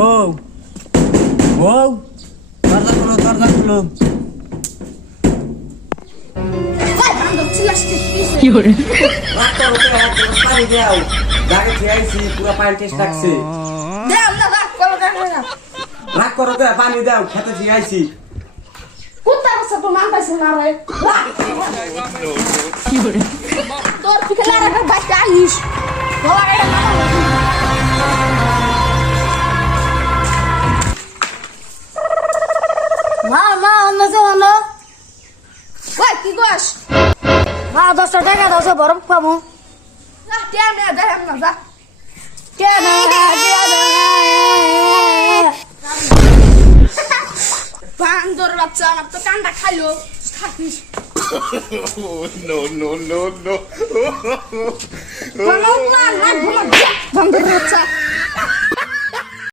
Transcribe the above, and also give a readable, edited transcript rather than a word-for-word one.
বউ বউ দরজা খুলো দরজা খুলো। কি করে পানি দাও জাগে খেয়েছি পুরো পানি টেস্ট লাগছে। রাগ করো তো পানি দাও খেতে শিখাইছি। কি করে তোর পিছনে আর একটা বাচ্চা আইস মা মা অন্য যে হলো ওই কি গোস মা 10 টাকা দাও সে বরফ খাবো না কেন না দেখ না যা কেন বান্দর বাচ্চা আমার তো কান্ডা খাইলো থাকিস No, no, no, no. Vamos lá, vamos lá.